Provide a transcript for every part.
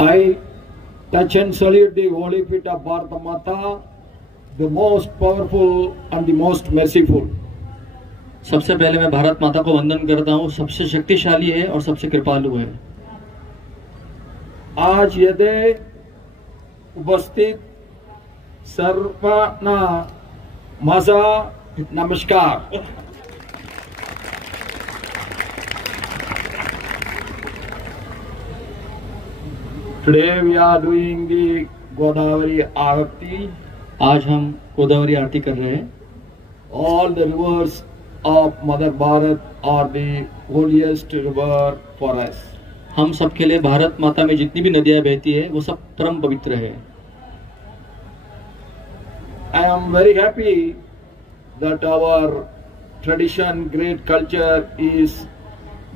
I touch and salute the holy feet of Bharata Mata, the most powerful and the most merciful. सबसे पहले मैं भारत माता को वंदन करता हूँ, सबसे शक्तिशाली है और सबसे कृपालु है। आज यदि उपस्थित सर्वांना माझा नमस्कार। Today we are doing the Godavari Aarti. आज हम गोदावरी आरती कर रहे हैं। All the rivers of Mother Bharat are the holiest river for us. हम सबके लिए भारत माता में जितनी भी नदियां बहती है वो सब परम पवित्र है। I am very happy that our tradition, great culture is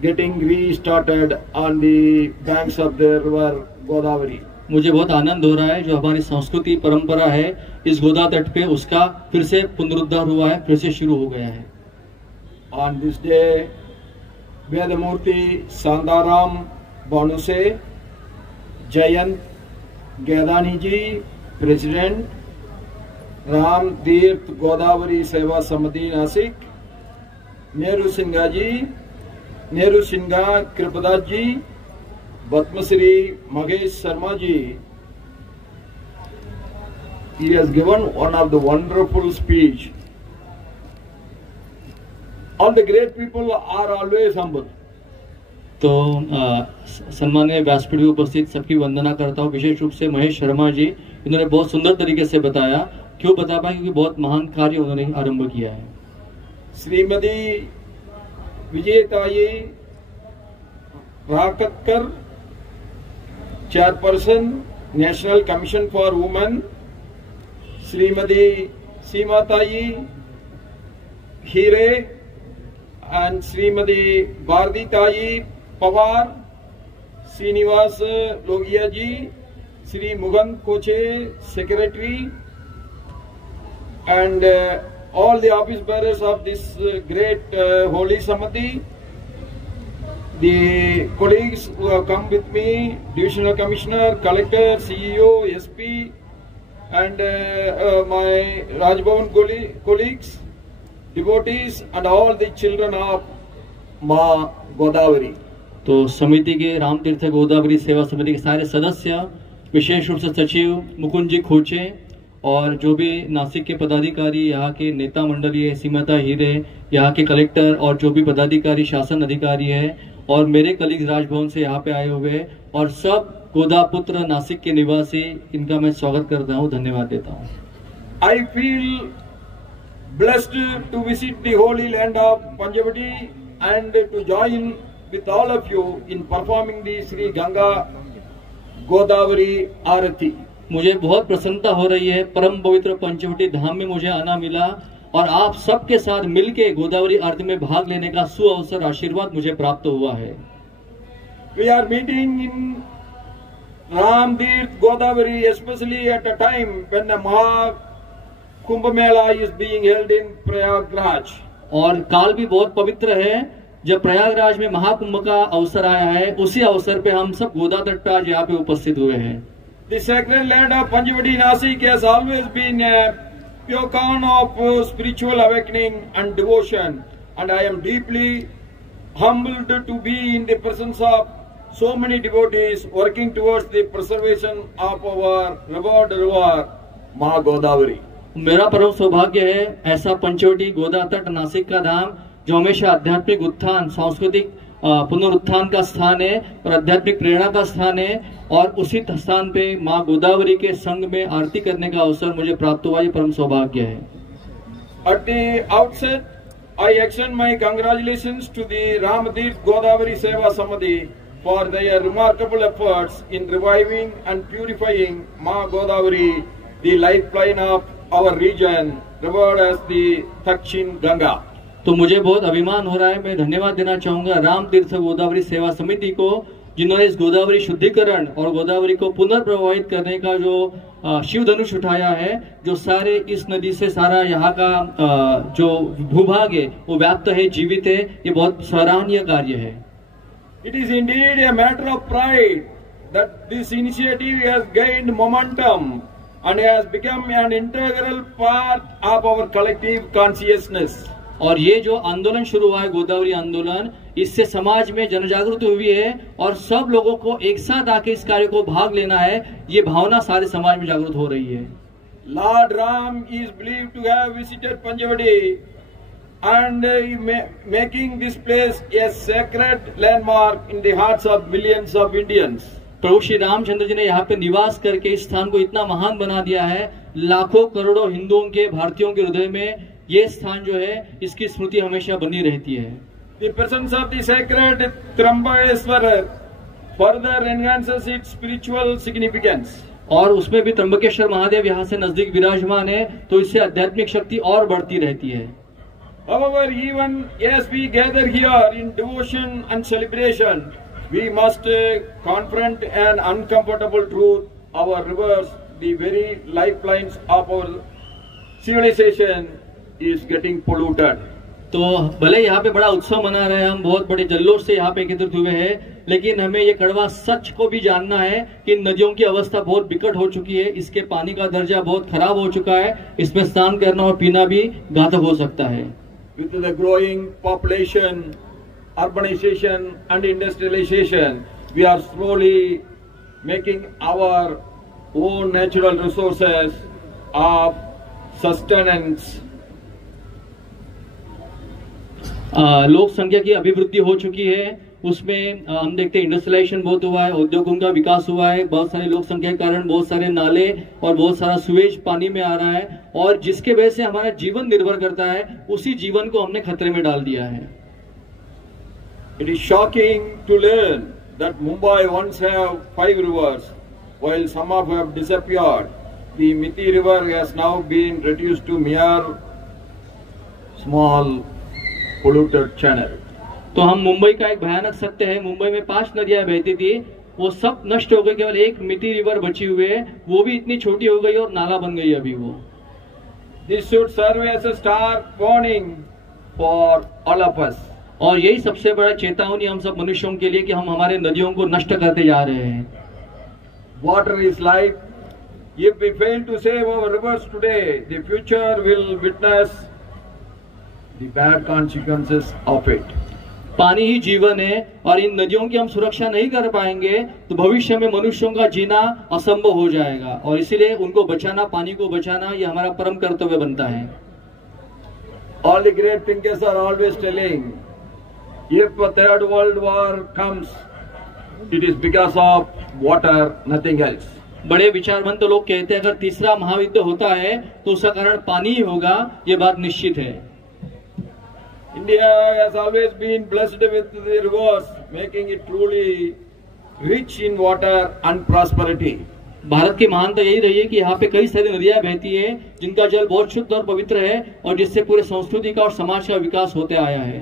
getting restarted on the banks of the river Godavari. मुझे बहुत आनंद हो रहा है, जो हमारी संस्कृति परंपरा है इस गोदा तट पे उसका फिर से पुनरुद्धार हुआ है, फिर से शुरू हो गया है। On this day, Vedamurti Sandaram Banuse, Jayant Gedani ji, President, Ram Tirth Godavari Seva Samadhi Nasik, Nehru Singha ji, Nehru Singha Kripadas ji, Batmasri Mahesh Sharma ji. He has given one of the wonderful speech. All the great people are always humble. तो सम्मानीय व्यासपीठ में उपस्थित सबकी वंदना करता हूँ, विशेष रूप से महेश शर्मा जी। इन्होंने बहुत सुंदर तरीके से बताया। क्यों बता पाए? क्योंकि बहुत महान कार्य उन्होंने आरंभ किया है। Shrimati Vijayatai Rahatkar, chairperson National Commission for Women, Shrimati Seematai Hire and Srimati Bharati Tayi Pawar, Srinivas Logia ji, Sri Mugan Koche, Secretary, and all the office bearers of this great Holy Samadhi, the colleagues who have come with me, Divisional Commissioner, Collector, CEO, SP, and my Rajbhavan colleagues, devotees and all the children of माँ गोदावरी। तो समिति के राम तीर्थ गोदावरी सेवा समिति के सारे सदस्य, विशेष रूप से सचिव मुकुंद जी खोचे और जो भी नासिक के पदाधिकारी, यहाँ के नेता मंडलीय, सीमाता हीरे, यहाँ के कलेक्टर और जो भी पदाधिकारी शासन अधिकारी है और मेरे कलीग राजभवन से यहाँ पे आए हुए और सब गोदापुत्र नासिक के निवासी, इनका मैं स्वागत करता हूँ, धन्यवाद देता हूँ। I feel blessed to visit the holy land of Panchavati and to join with all of you in performing the Sri Ganga Godavari Aarati. मुझे बहुत प्रसन्नता हो रही है, परम पवित्र पंचवटी धाम में मुझे आना मिला और आप सबके साथ मिलके गोदावरी आरती में भाग लेने का सुअवसर, आशीर्वाद मुझे प्राप्त हुआ है। We are meeting in Ram Tirth Godavari, especially at a time when the Maha Kumbh Mela is being held in Prayagraj. और काल भी बहुत पवित्र है, जब प्रयागराज में महाकुंभ का अवसर आया है, उसी अवसर पे हम सब गोदा तट पे आज यहाँ पे उपस्थित हुए हैं। The sacred land of Panchavati Nasik has always been a beacon of spiritual awakening and devotion, and I am deeply humbled to be in the presence of so many devotees working towards the preservation of our revered river, Maa Godavari. मेरा परम सौभाग्य है ऐसा पंचवटी गोदा तट नासिक का धाम, जो हमेशा आध्यात्मिक उत्थान, सांस्कृतिक पुनरुत्थान का स्थान है और आध्यात्मिक प्रेरणा का स्थान है, और उसी स्थान पे माँ गोदावरी के संग में आरती करने का अवसर मुझे प्राप्त हुआ। ये परम सौभाग्य है। At the outset, I extend my congratulations to the Ram Tirth Godavari Seva Samadhi for their remarkable efforts in reviving and purifying Maa Godavari, the lifeline of our region, revered as the Dakshin Ganga. तो मुझे बहुत अभिमान हो रहा है, मैं धन्यवाद देना चाहूंगा राम तीर्थ गोदावरी सेवा समिति को, जिन्होंने इस गोदावरी शुद्धिकरण और गोदावरी को पुनर्प्रवाहित करने का जो शिव धनुष उठाया है, जो सारे इस नदी से सारा यहाँ का जो भूभाग है वो व्याप्त है, जीवित है। ये बहुत सराहनीय कार्य है। It is indeed a matter of pride that this initiative has gained momentum and has become an integral part of our collective consciousness. और ये जो आंदोलन शुरू हुआ है, गोदावरी आंदोलन, इससे समाज में जनजागृति हुई है और सब लोगों को एक साथ आके इस कार्य को भाग लेना है, ये भावना सारे समाज में जागृत हो रही है। Lord Ram is believed to have visited Panjavadi and making this place a sacred landmark in the hearts of millions of Indians. प्रभु श्री रामचंद्र जी ने यहाँ पे निवास करके इस स्थान को इतना महान बना दिया है, लाखों करोड़ों हिंदुओं के, भारतीयों के हृदय में ये स्थान जो है, इसकी स्मृति हमेशा बनी रहती है। The presence of the sacred Trambakeshwar further enhances its spiritual significance. और उसमें भी त्र्यंबकेश्वर महादेव यहाँ से नजदीक विराजमान है, तो इससे आध्यात्मिक शक्ति और बढ़ती रहती है। However, even as we gather here in devotion and celebration, we must confront an uncomfortable truth. Our rivers, the very lifelines of our civilization, is getting polluted. तो भले यहाँ पे बड़ा उत्सव मना रहे हैं, हम बहुत बड़े जल्लोष से यहाँ पे एकत्रित हुए हैं, लेकिन हमें ये कड़वा सच को भी जानना है कि नदियों की अवस्था बहुत विकट हो चुकी है, इसके पानी का दर्जा बहुत खराब हो चुका है, इसमें स्नान करना और पीना भी घातक हो सकता है। With the growing population, urbanization and industrialization, we are slowly making our own natural resources of sustenance. लोक संख्या की अभिवृद्धि हो चुकी है, उसमें हम देखते हैं इंडस्ट्रियलाइजेशन बहुत हुआ है, उद्योगों का विकास हुआ है, बहुत सारे लोक संख्या के कारण बहुत सारे नाले और बहुत सारा सुवेज पानी में आ रहा है, और जिसके वजह से हमारा जीवन निर्भर करता है, उसी जीवन को हमने खतरे में डाल दिया है। It is shocking to learn that Mumbai once have 5 rivers, while some of have disappeared. The Mithi River has now been reduced to mere small polluted channel. तो हम मुंबई का एक भयानक सत्य है, मुंबई में 5 नदियां बहती थी, वो सब नष्ट हो गई, केवल एक मिठी रिवर बची हुई है, वो भी इतनी छोटी हो गई और नाला बन गई अभी वो। This should serve as a stark warning for all of us. और यही सबसे बड़ा चेतावनी हम सब मनुष्यों के लिए कि हम हमारे नदियों को नष्ट करते जा रहे हैं। Water is life. If we fail to save our rivers today, the future will witness the bad consequences of it. पानी ही जीवन है, और इन नदियों की हम सुरक्षा नहीं कर पाएंगे तो भविष्य में मनुष्यों का जीना असंभव हो जाएगा, और इसीलिए उनको बचाना, पानी को बचाना, ये हमारा परम कर्तव्य बनता है। All the great thinkers are always telling, if a third world war comes, it is because of water, nothing else. बड़े विचारवंत तो लोग कहते हैं अगर तीसरा महायुद्ध होता है तो उसका कारण पानी ही होगा, ये बात निश्चित है। India has always been blessed with the rivers, making it truly rich in water and prosperity. Bharat की महानता यही रही है कि यहाँ पे कई सारी नदियां बहती है जिनका जल बहुत शुद्ध और पवित्र है, और जिससे पूरे संस्कृति का और समाज का विकास होते आया है।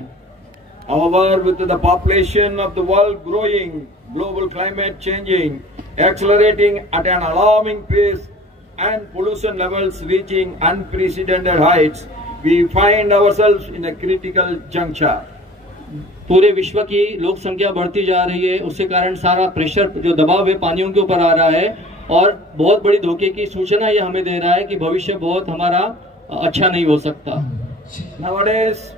However, with the population of the world growing, global climate changing, accelerating at an alarming pace, and pollution levels reaching unprecedented heights, we find ourselves in a critical juncture. पूरे विश्व की लोक संख्या बढ़ती जा रही है, उसके कारण सारा प्रेशर, जो दबाव है पानियों के ऊपर आ रहा है, और बहुत बड़ी धोखे की सूचना ये हमें दे रहा है कि भविष्य बहुत हमारा अच्छा नहीं हो सकता। Nowadays,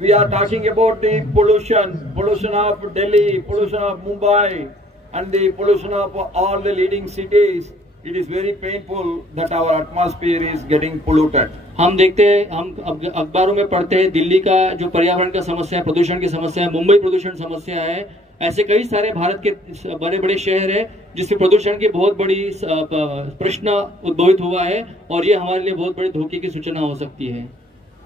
we are talking about the pollution of Delhi, pollution of Mumbai, and the pollution of all the leading cities. It is very painful that our atmosphere is getting polluted. हम देखते हैं, हम अखबारों में पढ़ते हैं दिल्ली का जो पर्यावरण का समस्या है, प्रदूषण की समस्या है, मुंबई प्रदूषण समस्या है, ऐसे कई सारे भारत के बड़े बड़े शहर है जिससे प्रदूषण की बहुत बड़ी प्रश्न उद्भवित हुआ है, और ये हमारे लिए बहुत बड़े धोखे की सूचना हो सकती है।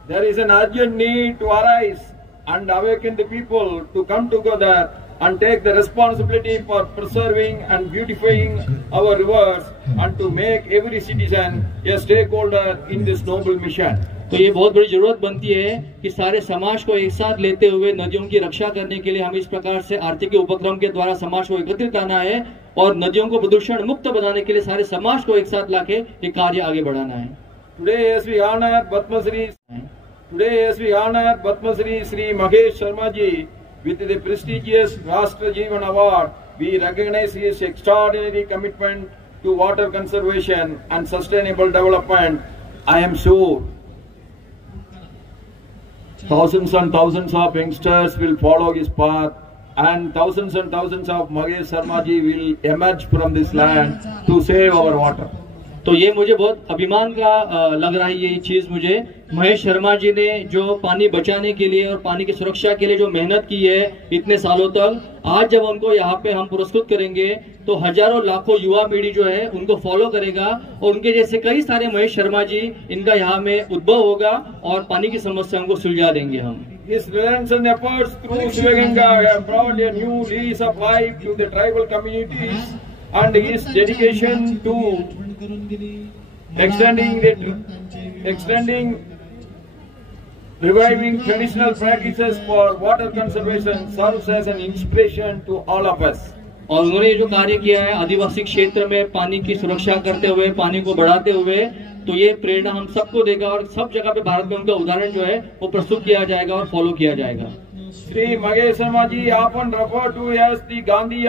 There is an urgent need to arise and awaken the people to come together and take the responsibility for preserving and beautifying our rivers and to make every citizen a stakeholder in this noble mission. तो ये बहुत बड़ी जरूरत बनती है कि सारे समाज को एक साथ लेते हुए नदियों की रक्षा करने के लिए हम इस प्रकार से आर्थिक उपक्रम के द्वारा समाज को एकत्रित करना है, और नदियों को प्रदूषण मुक्त बनाने के लिए सारे समाज को एक साथ लाके ये कार्य आगे बढ़ाना है। Today as we honor Padma Shri Sri Mahesh Sharma ji with the prestigious Rashtra Jeevan Award we recognize his extraordinary commitment to water conservation and sustainable development. I am sure thousands and thousands of youngsters will follow his path, and thousands of Mahesh Sharma ji will emerge from this land to save our water. तो ये मुझे बहुत अभिमान का लग रहा है ये चीज मुझे। महेश शर्मा जी ने जो पानी बचाने के लिए और पानी की सुरक्षा के लिए जो मेहनत की है इतने सालों तक, आज जब उनको यहाँ पे हम पुरस्कृत करेंगे तो हजारों लाखों युवा पीढ़ी जो है उनको फॉलो करेगा और उनके जैसे कई सारे महेश शर्मा जी इनका यहाँ में उद्भव होगा और पानी की समस्याओं को सुलझा देंगे हम। His relentless efforts through Shivaganga have brought a new lease of life to the tribal communities, and his dedication to extending reviving traditional practices for water conservation serves as an inspiration to all of us. और उन्होंने जो कार्य किया है आदिवासी क्षेत्र में पानी की सुरक्षा करते हुए, पानी को बढ़ाते हुए, तो ये प्रेरणा हम सबको देगा और सब जगह पे भारत में उनका उदाहरण जो है वो प्रस्तुत किया जाएगा और फॉलो किया जाएगा। Shri Mahesh Sharma ji often referred to as the Gandhi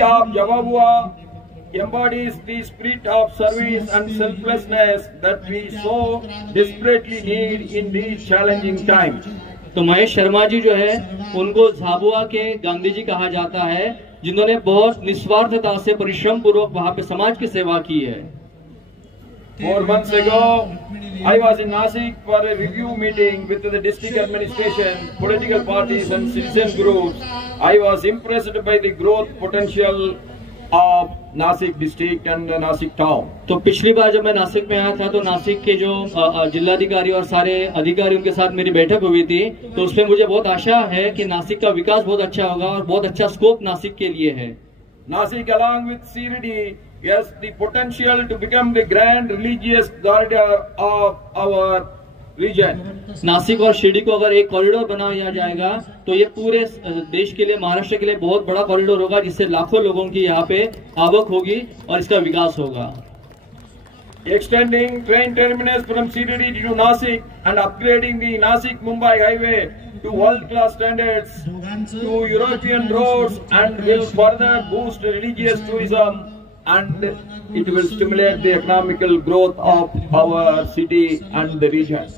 of Jababua, embodies the spirit of service and selflessness that we so desperately need in these challenging times. तो महेश शर्मा जी जो है उनको झाबुआ के गांधी जी कहा जाता है, जिन्होंने बहुत निस्वार्थता से परिश्रम पूर्वक वहाँ पे समाज की सेवा की है। 4 months ago, I was in Nasik for a review meeting with the district administration, political parties and citizen groups. I was impressed by the growth potential of Nashik district and Nashik town. तो पिछली बार जब मैं नासिक में आया था तो नासिक के जो जिलाधिकारी और सारे अधिकारी उनके साथ मेरी बैठक हुई थी, तो उसमें मुझे बहुत आशा है कि नासिक का विकास बहुत अच्छा होगा और बहुत अच्छा स्कोप नासिक के लिए है। Nashik along with Sirdi has the potential to become the grand religious corridor of our region. Nashik और शिरडी को अगर एक कॉरिडोर बनाया जाएगा तो ये पूरे देश के लिए, महाराष्ट्र के लिए बहुत बड़ा कॉरिडोर होगा, जिससे लाखों लोगों की यहाँ पे आवक होगी और इसका विकास होगा। Extending train terminus from Sirdi to Nasik and upgrading the Nasik-Mumbai highway to world-class standards to European roads and will further boost religious tourism, and it will stimulate the economical growth of our city and the region.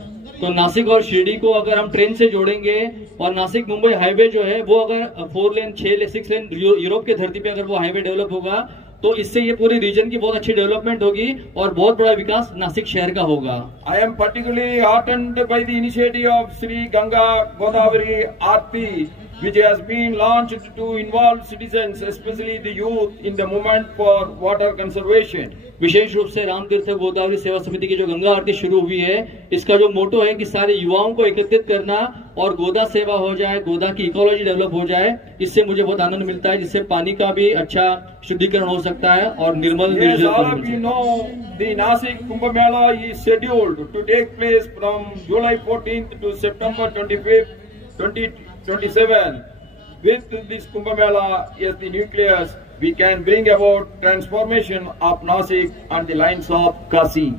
तो नासिक और शिरडी को अगर हम train से जोड़ेंगे और Nashik Mumbai highway जो है वो अगर 4 लेन 6 लेन 6 लेन यूरोप के धरती पे अगर वो हाईवे डेवलप होगा तो इससे ये पूरी रीजन की बहुत अच्छी डेवलपमेंट होगी और बहुत बड़ा विकास नासिक शहर का होगा। I am particularly heartened by the initiative of Sri Ganga Godavari Aarti, which has been launched to involve citizens, especially the youth, in the movement for water conservation. विशेष रूप से राम तीर्थ गोदावरी सेवा समिति की जो गंगा आरती शुरू हुई है, इसका जो मोटो है कि सारे युवाओं को एकत्रित करना और गोदा सेवा हो जाए, गोदा की इकोलॉजी डेवलप हो जाए, इससे मुझे बहुत आनंद मिलता है, जिससे पानी का भी अच्छा शुद्धिकरण हो सकता है और निर्मल Yes, all of you know the Nasik Kumbh Mela is scheduled to take place from July 14th to September 25th, 2027. With this Kumbh Mela as the nucleus, we can bring about transformation of Nasik and the lines of Kasi.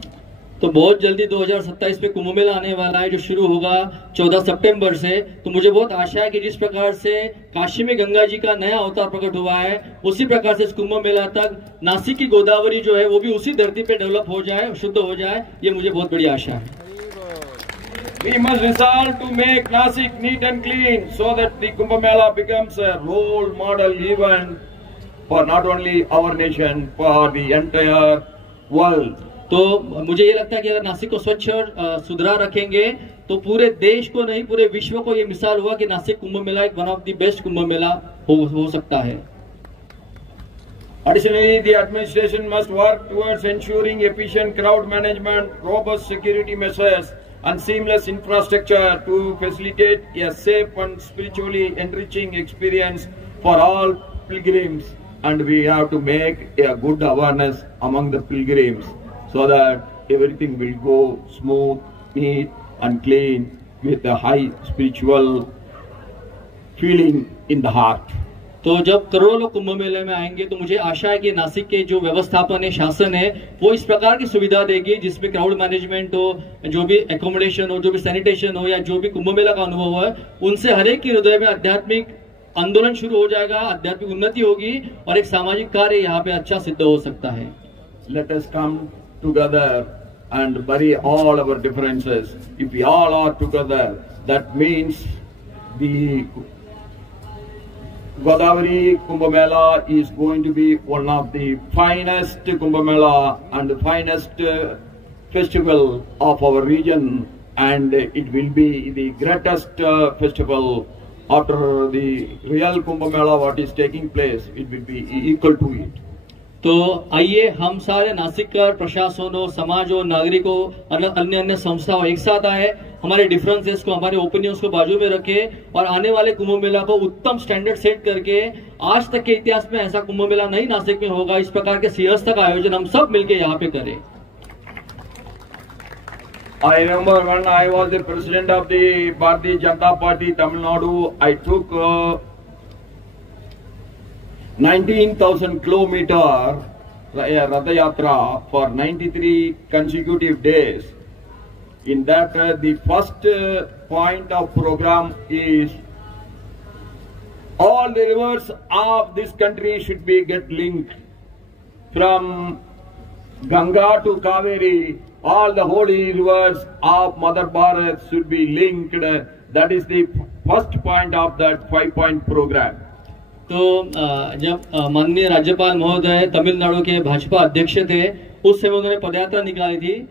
तो बहुत जल्दी 2027 पे कुंभ मेला आने वाला है जो शुरू होगा 14 सितंबर से। तो मुझे बहुत आशा है कि जिस प्रकार से काशी में गंगा जी का नया अवतार प्रकट हुआ है, उसी प्रकार से इस कुंभ मेला तक नासिक की गोदावरी जो है वो भी उसी धरती पे डेवलप हो जाए, शुद्ध हो जाए, ये मुझे बहुत बड़ी आशा है। We must resolve to make Nasik neat and clean so that the Kumbh Mela becomes a role model event for not only our nation, for the entire world. तो मुझे ये लगता है कि अगर नासिक को स्वच्छ और सुधरा रखेंगे तो पूरे देश को नहीं, पूरे विश्व को ये मिसाल हुआ कि नासिक कुंभ मेला एक one of the best Kumbh Mela हो सकता है। Additionally, the administration must work towards ensuring efficient crowd management, robust security measures, and seamless infrastructure to facilitate a safe and spiritually enriching experience for all pilgrims. And we have to make a good awareness among the pilgrims, so that everything will go smooth, neat and clean with a high spiritual feeling in the heart. तो जब करोड़ों लोग कुंभ मेले में आएंगे तो मुझे आशा है कि नासिक के जो व्यवस्थापन है, शासन है, वो इस प्रकार की सुविधा देगी जिसमें क्राउड मैनेजमेंट हो, जो भी एकोमोडेशन हो, जो भी सैनिटेशन हो, या जो भी कुंभ मेला का अनुभव है, उनसे हर एक के हृदय में आध्यात्मिक आंदोलन शुरू हो जाएगा, आध्यात्मिक उन्नति होगी और एक सामाजिक कार्य यहाँ पे अच्छा सिद्ध हो सकता है। Let us come together and bury all our differences. If we all are together, that means the Godavari Kumbh Mela is going to be one of the finest Kumbh Mela and the finest festival of our region, and it will be the greatest festival after the real Kumbh Mela what is taking place. It will be equal to it. तो आइए हम सारे नासिककर, प्रशासन हो, समाज हो, नागरिक हो, अन्य अन्य संस्था हो, एक साथ आए, हमारे डिफरेंसेस को, हमारे ओपिनियंस को बाजू में रखे और आने वाले कुंभ मेला को उत्तम स्टैंडर्ड सेट करके, आज तक के इतिहास में ऐसा कुंभ मेला नहीं नासिक में होगा, इस प्रकार के सिंहस्थ का आयोजन हम सब मिलकर यहाँ पे करें। I remember when I was the president of the Bharatiya Janata Party Tamil Nadu, I took 19,000 kilometer Ratha Yatra for 93 consecutive days. In that, the first point of program is all the rivers of this country should be get linked from Ganga to Kaveri. All the holy rivers of Mother Bharat should be linked. That is the first point of that 5-point program. तो जब माननीय राज्यपाल महोदय तमिलनाडु के भाजपा अध्यक्ष थे, उस समय उन्होंने पदयात्रा निकाली थी।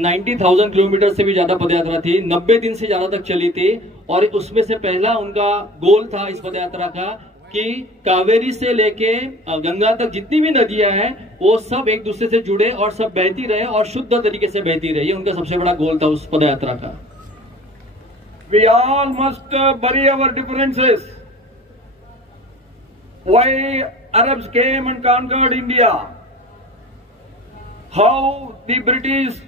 90,000 किलोमीटर से भी ज्यादा पदयात्रा थी, 90 दिन से ज्यादा तक चली थी, और उसमें से पहला उनका गोल था इस पदयात्रा का कि कावेरी से लेके गंगा तक जितनी भी नदियां हैं वो सब एक दूसरे से जुड़े और सब बहती रहे और शुद्ध तरीके से बहती रहे। ये उनका सबसे बड़ा गोल था उस पदयात्रा का। We all must bury our differences. Why Arabs came and conquered India? How the British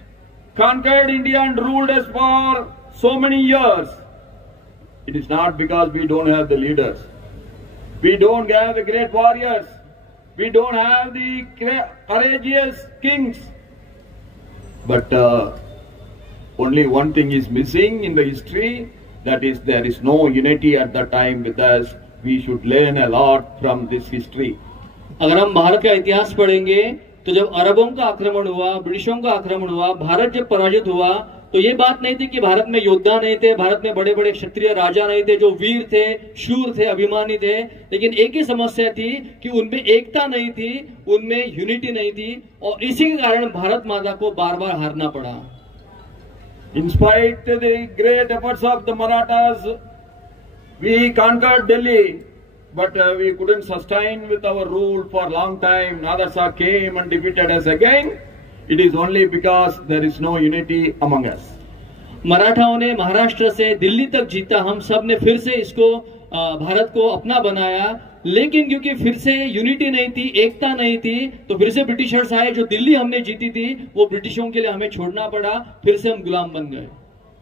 conquered India and ruled us for so many years? It is not because we don't have the leaders. We don't have the great warriors. We don't have the courageous kings. But only one thing is missing in the history, that is there is no unity at the time with us. We should learn a lot from this history. अगर हम भारत का इतिहास पढ़ेंगे तो जब अरबों का आक्रमण हुआ, ब्रिटिशों का आक्रमण हुआ, भारत जब पराजित हुआ तो ये बात नहीं थी कि भारत में योद्धा नहीं थे, भारत में बड़े बड़े क्षत्रिय राजा नहीं थे जो वीर थे, शूर थे, अभिमानी थे, लेकिन एक ही समस्या थी कि उनमें एकता नहीं थी, उनमें यूनिटी नहीं थी, और इसी के कारण भारत माता को बार बार हारना पड़ा। In spite of the great efforts of the Marathas, we conquered Delhi, but we couldn't sustain with our rule for a long time. Nader Shah came and defeated us again. It is only because there is no unity among us. मराठाओं ने महाराष्ट्र से दिल्ली तक जीता, हम सब ने फिर से इसको भारत को अपना बनाया, लेकिन क्योंकि फिर से यूनिटी नहीं थी, एकता नहीं थी, तो फिर से ब्रिटिशर्स आए, जो दिल्ली हमने जीती थी वो ब्रिटिशों के लिए हमें छोड़ना पड़ा, फिर से हम गुलाम बन गए।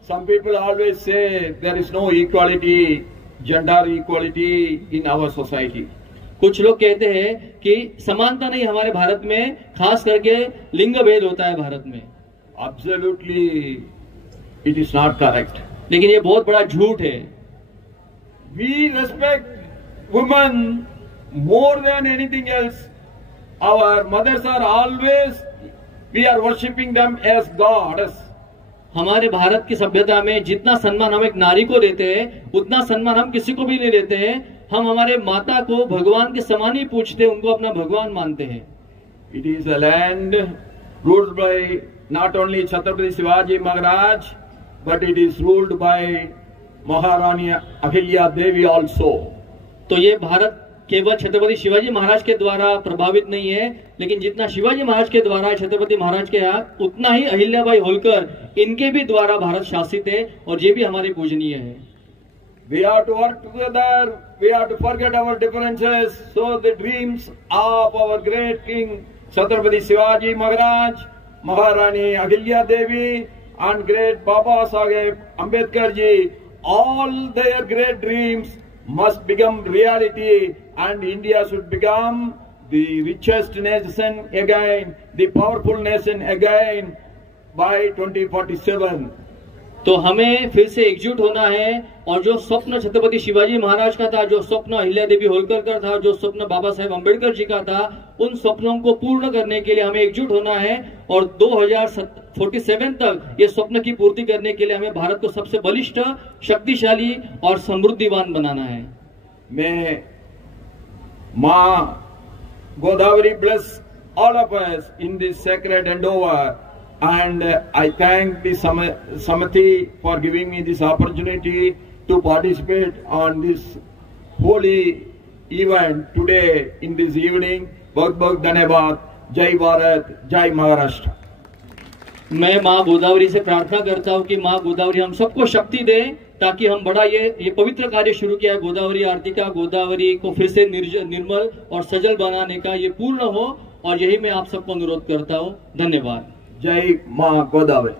Some people always say there is no equality, gender equality in our society. कुछ लोग कहते हैं कि समानता नहीं हमारे भारत में, खास करके लिंग भेद होता है भारत में। Absolutely, it is not correct. लेकिन ये बहुत बड़ा झूठ है। We respect women more than anything else. Our mothers are always, we are worshipping them as gods. हमारे भारत की सभ्यता में जितना सम्मान हम एक नारी को देते हैं, उतना सम्मान हम किसी को भी नहीं देते हैं। हम हमारे माता को भगवान के समान ही पूछते हैं, उनको अपना भगवान मानते हैं। It is a land ruled by not only Chhatrapati Shivaji Maharaj, but it is ruled by Maharani Ahilya Devi also. तो ये भारत केवल छत्रपति शिवाजी महाराज के द्वारा प्रभावित नहीं है, लेकिन जितना शिवाजी महाराज के द्वारा छत्रपति महाराज के हाथ, उतना ही अहिल्याबाई होलकर इनके भी द्वारा भारत शासित है, और ये भी हमारे पूजनीय है। We have to work together. We have to forget our differences. So the dreams of our great king Chhatrapati Shivaji Maharaj, Maharani Ahilya Devi, and great Baba Saheb Ambedkar ji, all their great dreams must become reality, and India should become the richest nation again, the powerful nation again by 2047. तो हमें फिर से एकजुट होना है और जो स्वप्न छत्रपति शिवाजी महाराज का था, जो स्वप्न अहिल्या देवी होलकर का था, जो स्वप्न बाबा साहेब अम्बेडकर जी का था, उन स्वप्नों को पूर्ण करने के लिए हमें एकजुट होना है और 2047 तक ये स्वप्न की पूर्ति करने के लिए हमें भारत को सबसे बलिष्ठ, शक्तिशाली और समृद्धिवान बनाना है। May Ma Godavari bless all of us in this sacred endeavor, and I thank the Samiti for giving me this opportunity to participate on this holy event today in this evening. बहुत बहुत धन्यवाद। जय भारत, जय महाराष्ट्र। मैं माँ गोदावरी से प्रार्थना करता हूँ कि माँ गोदावरी हम सबको शक्ति दे ताकि हम बड़ा ये पवित्र कार्य शुरू किया है गोदावरी आरती का, गोदावरी को फिर से निर्मल और सजल बनाने का, ये पूर्ण हो, और यही मैं आप सबको अनुरोध करता हूँ। धन्यवाद। जय माँ गोदावरी।